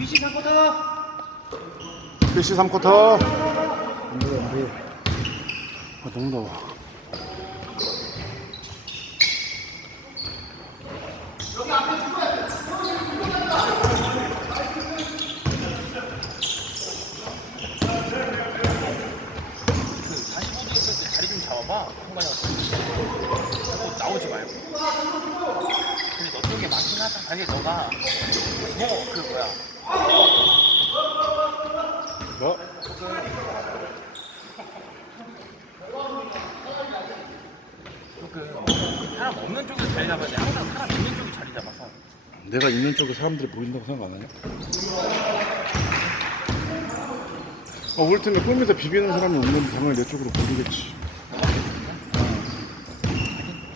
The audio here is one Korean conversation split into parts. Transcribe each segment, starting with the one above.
BC 3쿼터. PC 3쿼터. 안 돼, 안 돼. 아, 너무 더워. 그 45도 있을 때 자리 좀 잡아봐. 성관이가 자꾸 나오지 말고. 근데 너 쪽에 맞긴 하다. 아니 너가 뭐 그 뭐야? 뭐? 조금 사람 없는 쪽에 자리 잡아야 돼. 항상 사람 있는 쪽에 자리 잡아서. 내가 있는 쪽에 사람들이 모인다고 생각 안 하냐? 어, 올 텐데 홈에서 비비는 사람이 없는데 당연히 내 쪽으로 몰리겠지.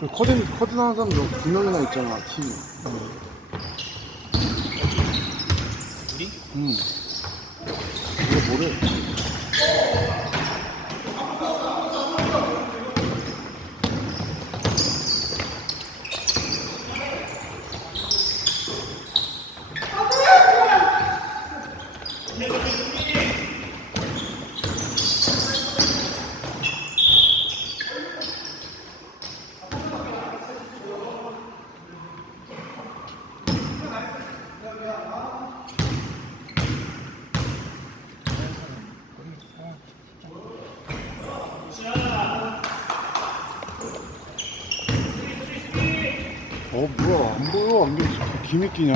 그 커든, 커든 하는 사람 두 명이나 있잖아, 팀. 응. 우리? 응. 이거 뭐래? 어, 뭐야, 안 보여. 안경 김이 끼냐?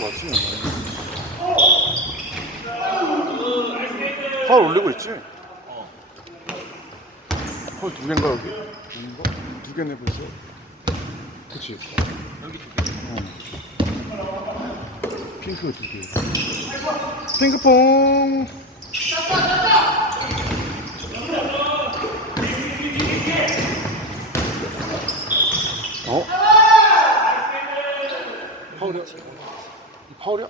맞지? 파울 올리고 있지? 어. 파울 두 개인가 여기? 아닌가? 두개 내고 있어. 그치? 여기 두 개. 어. 핑크가 두 개. 핑크퐁. 어? 파울이야? 이 파울이야?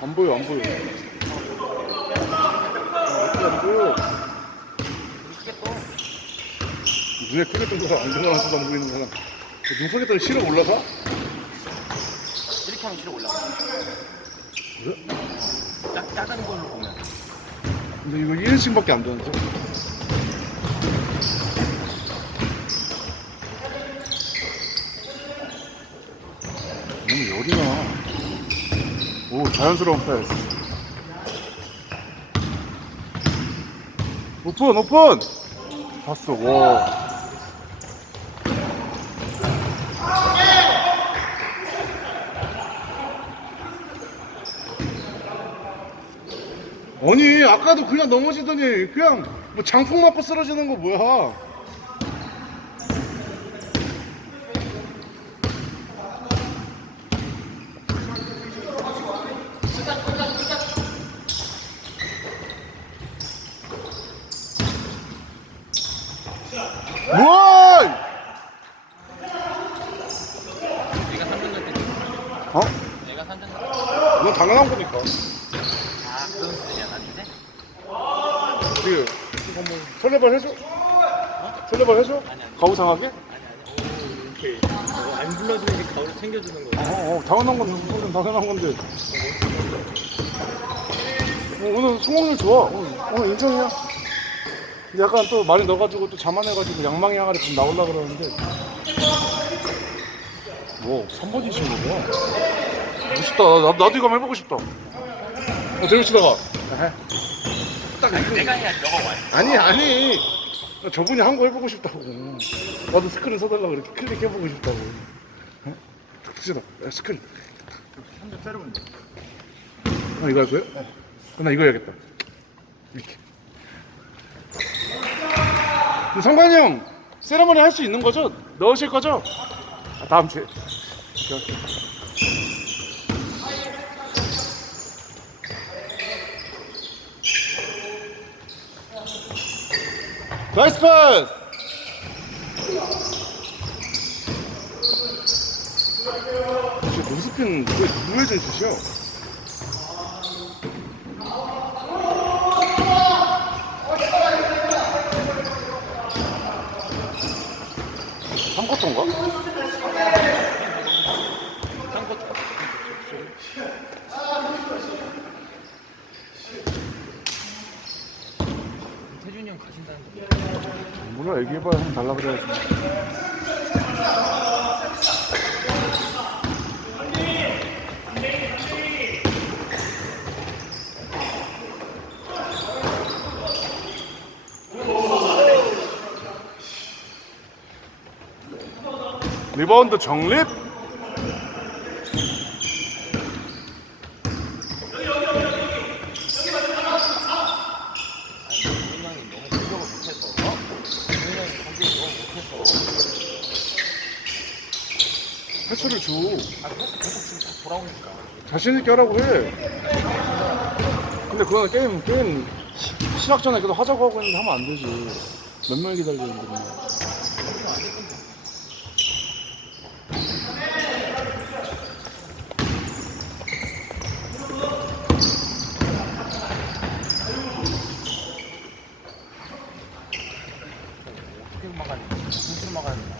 안 보여, 안 보여. 안 보여? 눈에 크게 뜬 거랑 안경을 안 써서 안 보이는 거랑 눈 크게 뜨면 실어 올라가? 이렇게 하면 뒤로 올라가. 그래? 작, 작은 걸로 보면. 근데 이거 1인칭밖에 안 되는데? 너무 열이 나. 오, 자연스러운 패스. 오픈, 오픈! 봤어, 와. 아니 아까도 그냥 넘어지더니 그냥 뭐 장풍 맞고 쓰러지는 거 뭐야 와! 내가 3등 갈 때 어? 내가 3등 갈 때. 이건 당연한 거니까 아, 그런 스타일이야, 난 이제? 그 이거 뭐 설레발 해줘? 설레발 해줘? 오, 이렇게. 어, 안 불러주니 가오를 챙겨주는 거야. 어, 어, 당연한 건데, 그건 당연한 건데. 어, 오늘 성공률 좋아. 오늘, 오늘 인정이야. 근데 약간 또 많이 넣어가지고 또 자만해가지고 양망이 항아리 좀 나올라 그러는데. 뭐, 3번이 신 거야? 멋있다. 나, 나도 이거 한번 해보고 싶다. 어, 들고 치다가. 딱 아니. 내가 해야 너가 와야 아니, 아니. 나 저분이 한 거 해보고 싶다고. 나도 스크린 써달라고 이렇게 클릭 해보고 싶다고. 어? 딱 치다. 야, 스크린. 한점 때려보면 돼. 아 이거 할 거예요? 네. 나 이거 해야겠다. 이렇게. 근데 성관이 형 세레머니 할 수 있는 거죠? 넣으실 거죠? 아, 다음 주에. 오케이, 오케이. 나이스 패스! 저 노스핀 왜 누구해진 짓이야? 삼쿼터인가? 몰라 얘기해봐야 형 달라 그래야지. 리바운드 정립 아니, 우민 형이 너무 공격을 못해서. 어? 우민 형이 공격을 너무 못해서. 패스를 줘 아, 그래서 계속 지금 다 돌아오니까. 자신 있게 하라고 해. 근데 그거는 게임 게임 시- 시작 전에 계속 하자고 하고 있는데 하면 안 되지. 몇 명이 기다리는데 그냥. 그러면 안 될 건데. 어떻게 막아야 돼? 무슨 막아야 되나?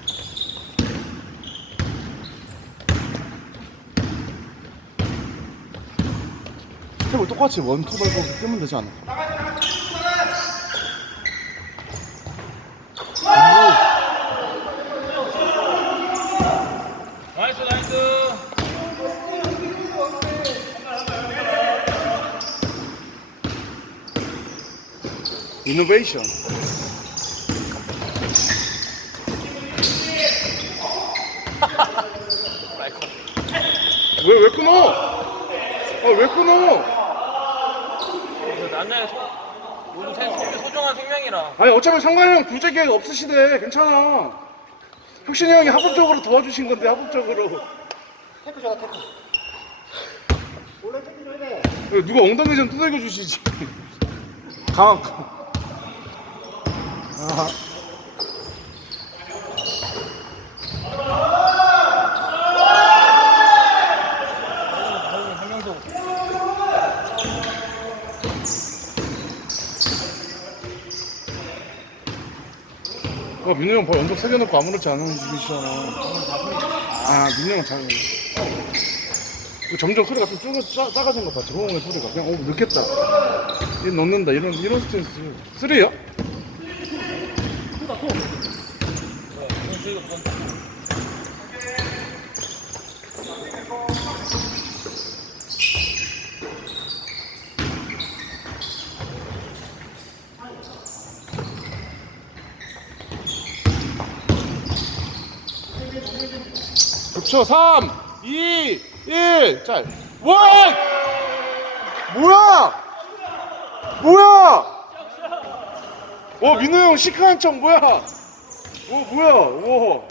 스텝을 똑같이 원투 밟고 뜨면 되지 않을까? 나이스 나이스 이노베이션. 왜 왜 끊어? 아 왜 끊어? 나는 소, 우리 생, 소, 소중한 생명이라 아니 어차피 상관이 형 구제 계획 없으시대. 괜찮아. 혁신이 형이 합법적으로 도와주신 건데 합법적으로. 테크 줘라 테크 원래 테크 줘야 돼왜 누가 엉덩이 좀 두들겨 주시지. 강한. 아. 한 민우 형 봐, 연속 세개 넣고 아무렇지 않은 움직이시잖아. 아, 민우 형 잘. 그 점점 소리가 좀 줄어, 짜, 작아진 것 같아. 호응의 소리가. 그냥, 어, 늦겠다. 얘 넣는다. 이런, 이런 스탠스. 쓰리야? 5초 3 2 1짤 원! 뭐야? 뭐야? 와 어, 민호 형 시크한 척 어, 뭐야? 오 뭐야? 오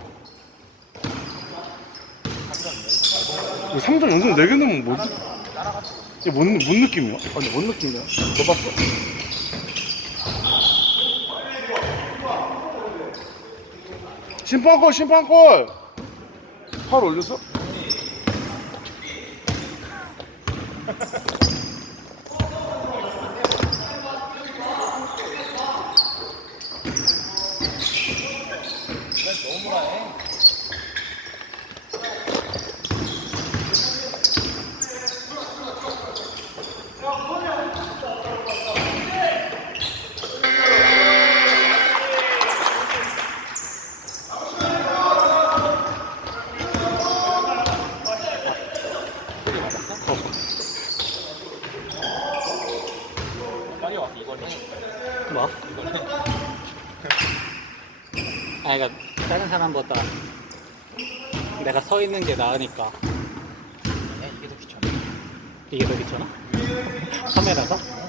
3점 연속 4개 넣으면 뭐, 이게 뭔, 뭔 느낌이야? 아니 뭔 느낌이야? 너 봤어? 심판골 심판골 팔 올렸어? 너무나 해 이걸 해아 그니까 다른 사람보다 내가 서 있는 게 나으니까 야, 이게 더 귀찮아 이게 더 귀찮아? 카메라가?